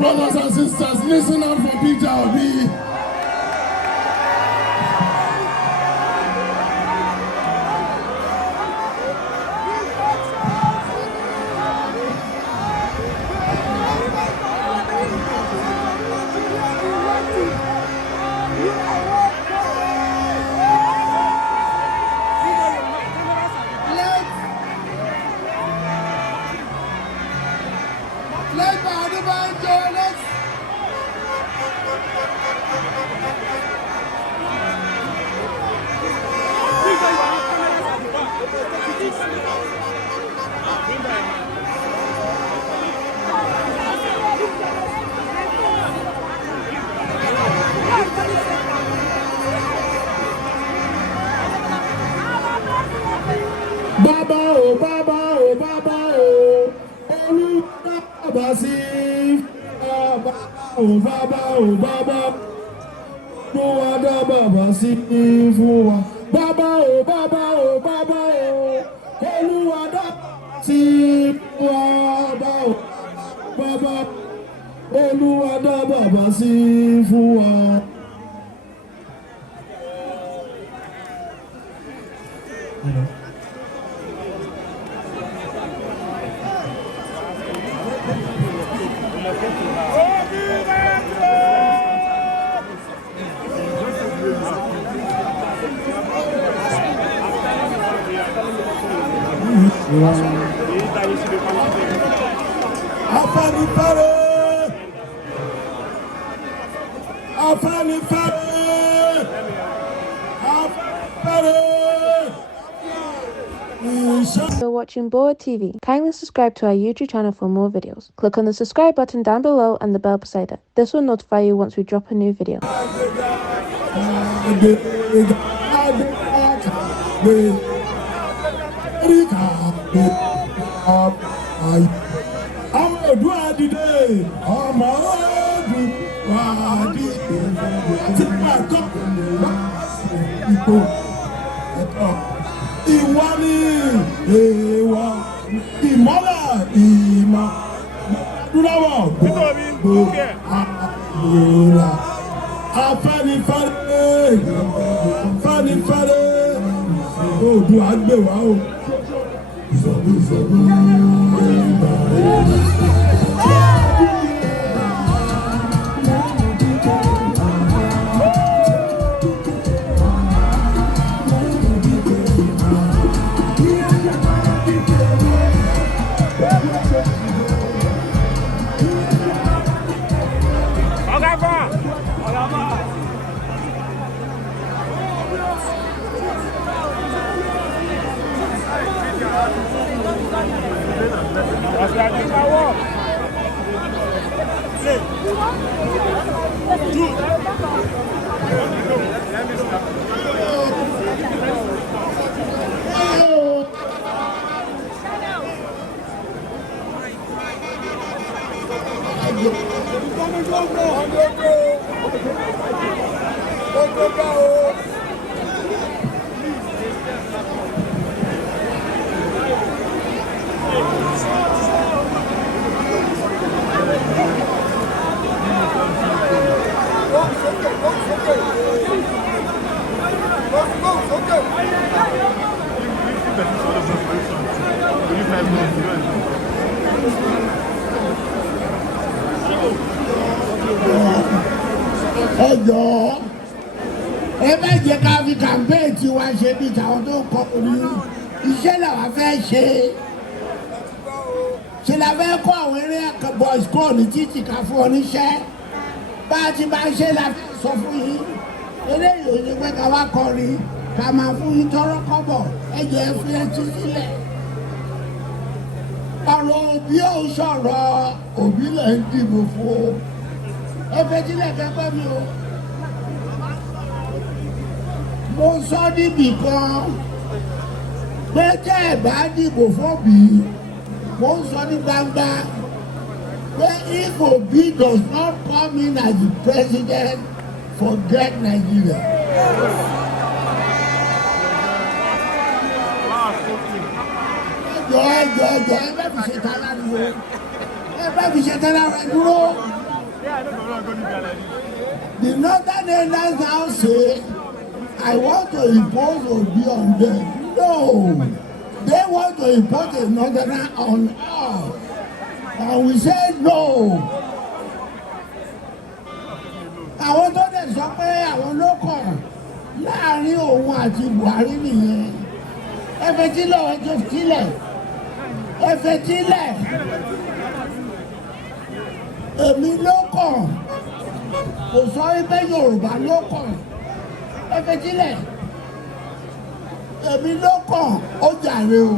Brothers and sisters, listen out for Peter Obi. Baba, oh Baba, oh Baba, oh, Olu Baba si, Baba, oh Baba, oh Baba, no other Baba si fuwa. Baba, oh Baba, oh Baba, oh, Olu ada si Baba, Baba, Olu ada Baba si fuwa. Afenifere, Afenifere, Afenifere. You're watching GboahTv. Kindly subscribe to our YouTube channel for more videos. Click on the subscribe button down below and the bell beside it. This will notify you once we drop a new video. Ìwọ́ni èèwọ̀ ìmọ́lẹ̀ ìmọ̀ dúrọ́wọ̀ gbogbo àgbòrà Afenifere Afenifere Oòduà àgbèwà o. Ẹ bá jẹ́ ká fi campaign tí wá ṣe bí tàwọn tó kọ orí iṣẹ́ làwọn fẹ́ ṣe. Ṣé la fẹ́ kọ́ àwọn eré boys kọ́ ní títì ká fún ọ níṣẹ́? Bá a ti máa ṣe la fẹ́ sọ fún yín. Eré ìròyìn pé ká wá kọrin ká máa fún yín tọ́rọ́ kọ́bọ̀ ẹ jẹ́ fi ẹtí sílẹ̀. Ọ̀rọ̀ òbí ò sọ̀rọ̀ òbí lẹ̀ ń dìbò fún. Ẹ fẹ́ sílẹ̀ kẹ́kọ̀ọ́ mi o. Mo sọ níbì kan pé tẹ́ ẹ̀ bá dìbò fọ́bì mo sọ ní gbangba pé if Obi does not come in as the president, forget Nigeria. Ẹjọ́ ẹ bá fi ṣe tara ni o ẹ bá fi ṣe tara rẹ dúró. The northern elders now say, I want to impose Obi on them. No, they want to impose a northerner on us. And we say no. Àwọn tó dẹ̀ sọ pé àwọn ló kàn láàrin òun àti Buhari nìyẹn. Ẹ fetílẹ̀, ẹ fetílẹ̀, ẹ fetílẹ̀. Èmi ló kàn. Kò sọ wípé Yorùbá ló kàn. Ẹ fetílẹ̀. Èmi ló kàn ó jàre o.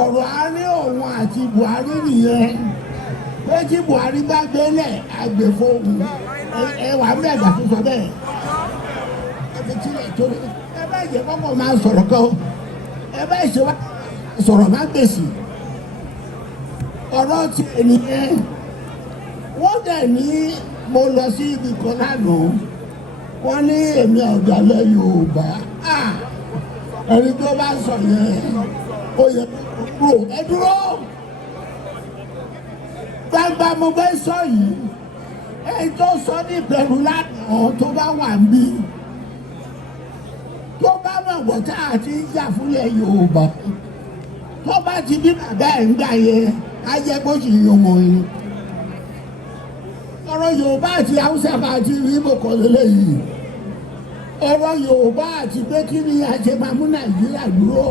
Ọ̀rọ̀ àárín òun àti Buhari nìyẹn. Pé tí Buhari bá gbélẹ̀ àgbèfóhùn. Ẹ wà ní ẹ̀gbà tó sọ bẹ́ẹ̀. Ẹ fetílẹ̀ torí ẹ bá jẹ́ kọ́kọ́ máa sọ̀rọ̀ kan. Ẹ bá ṣe wá sọ̀rọ̀ má gbèsè. Ọ̀rọ̀ ti ènìyàn. Wọ́n dẹ̀ ní mo lọ sí ibi kan lánàá. Wọ́n ní èmi ọ̀dàlẹ̀ Yorùbá. Ẹni tó bá sọ yẹn ó yẹ kúrò. Ẹ dúró. Gbangba mo fẹ́ sọ yìí. Ẹ tó sọ ní ìbẹ̀rù lánàá tó bá wà níbí. Tó bá mọ̀ wọ́tá àti ìjà fúnlẹ̀ Yorùbá. Tó bá ti bí bàbá ẹ̀ ń gbà yẹn, á jẹ́ kó sì yọmọ yìí. Ọ̀rọ̀ Yorùbá àti Haúsá àti Ìgbò kan lélẹ́yìí. Ọ̀rọ̀ Yorùbá àti pé kí ni a ṣe máa mú Nàìjíríà dúró.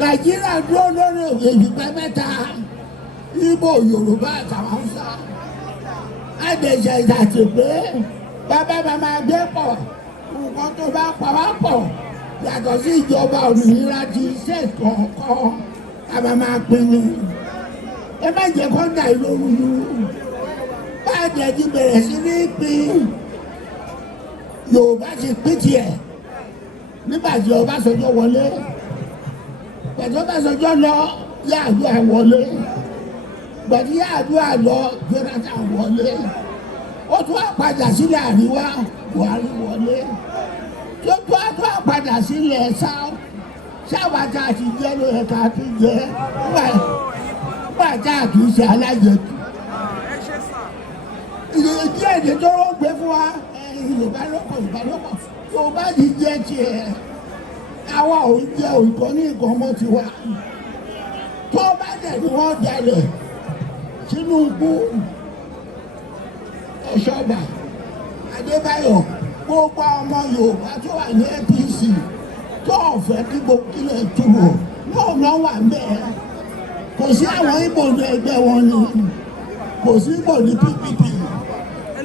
Nàìjíríà dúró lórí èyíká mẹ́ta. Ìgbò, Yorùbá àtàwọn Haúsá. Àdèjẹ̀ ìdàtì pé bàbá màmá gbé pọ̀. Nǹkan tó bá pa wá pọ̀. Yàtọ̀ sí ìjọba òmìnira ti ṣe kọ̀ọ̀kan. A máa pinnu. Ẹ má jẹ́ kó dà lóru yìí. Báyìí ẹ̀jí bẹ̀rẹ̀ sí ní pín. Yorùbá ti pín tiẹ̀. Nígbà tí Ọbásanjọ́ wọlé. Pẹ̀lú Ọbásanjọ́ lọ, Yar'Adua wọlé. Pẹ̀lú Yar'Adua lọ, Jonathan wọlé. Ó tún àpàdà sílẹ̀ àríwá, Buhari wọlé. Tó tún àpàdà sílẹ̀ sáwàtà àti jẹ́ ló yẹ ká ti jẹ́. Bàtà kì í ṣe alájẹkù. Ìdí èdè tó ń gbé fún wa, Yorùbá lọ́kọ̀. Yorùbá ti jẹ́ tiẹ̀. Àwa ò jẹ́ òǹkọ́ ní nǹkan ọmọ tiwa. Tó bá dẹ̀ ni wọ́n dalẹ̀ Tinubu, Ọ̀ṣọ́bà, Adébáyọ̀, gbogbo ọmọ Yorùbá tó wà ní APC tó ọ̀fẹ́ kí gbogbo ilẹ̀ túbọ̀ náà wà mẹ́ẹ̀. Kò sí àwọn Ìgbò ní ẹgbẹ́ wọn ni, kò sí Ìgbò ní PDP,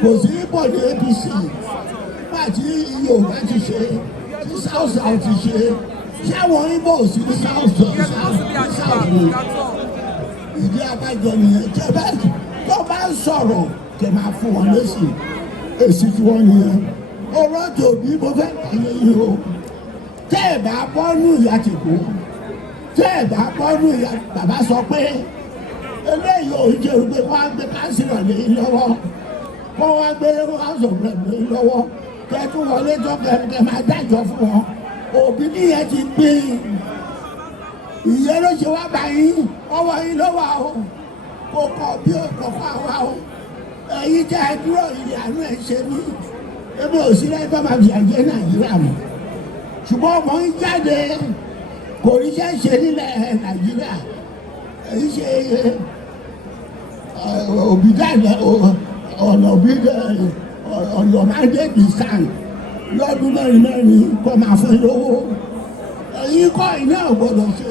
kò sí Ìgbò ní APC. Nígbà tí Yorùbá ti ṣe, tí South ti ṣe, ṣé àwọn Ìgbò sí ní South ni? Ìdí abájọ nìyẹn. Tó bá ń sọ̀rọ̀ tẹ máa fún wọn lésì. Èsì tí wọ́n nìyẹn. Ọ̀rọ̀ tòbí mo fẹ́ kàlẹ́ yìí o. Tẹ́ ẹ̀ bá bọ́nú ìyá ti kú. Tẹ́ ẹ̀ bá bọ́nú ìyá bàbá sọ pé eléyìí ò jẹ́ òde kó wá gbé káńsìlọ̀ lé lọ́wọ́. Kó wá gbé house of rep lé lọ́wọ́. Kẹ́tù wọlé tó kẹ́ máa dájọ́ fún wọn. Òbí nìyẹn ti gbìn. Ìyẹn ló ṣe wá báyìí. Ọwọ́ yìí ló wà o. Kò kọ̀ bí o kò kọ́ àwa o. Ẹ̀yin jẹ́ ẹ dúró ìrìn àánú ẹ̀ ṣe mí. Ebi ò sí lẹ́yìn tó máa fi àjẹ́ Nàìjíríà mọ̀. Ṣùgbọ́n ọmọ ń jáde kò rí iṣẹ́ ṣe nílẹ̀ Nàìjíríà. Èyí ṣe òbídàlẹ̀ ọ̀nà máa dé bìsàn lọ́dún mẹ́rin kọ́ máa fún lówó. Èyí kọ́ iná ọ̀gbọ́dọ̀ ṣe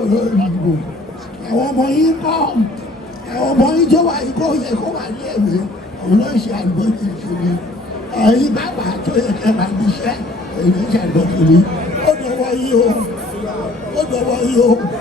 ìdìbò. Àwọn ọmọ yìí kọ́ àwọn ọmọ yìí tó wà yìí kó yẹ kó wà ní ẹ̀mí. Àwọn náà ṣe àgbẹ̀dì ìṣòro. Ẹ̀yin bàbá tó yẹ kẹ́ máa bí iṣẹ́ èyí ṣàgbọ̀kiri. Ó dọ̀wọ́ yìí o.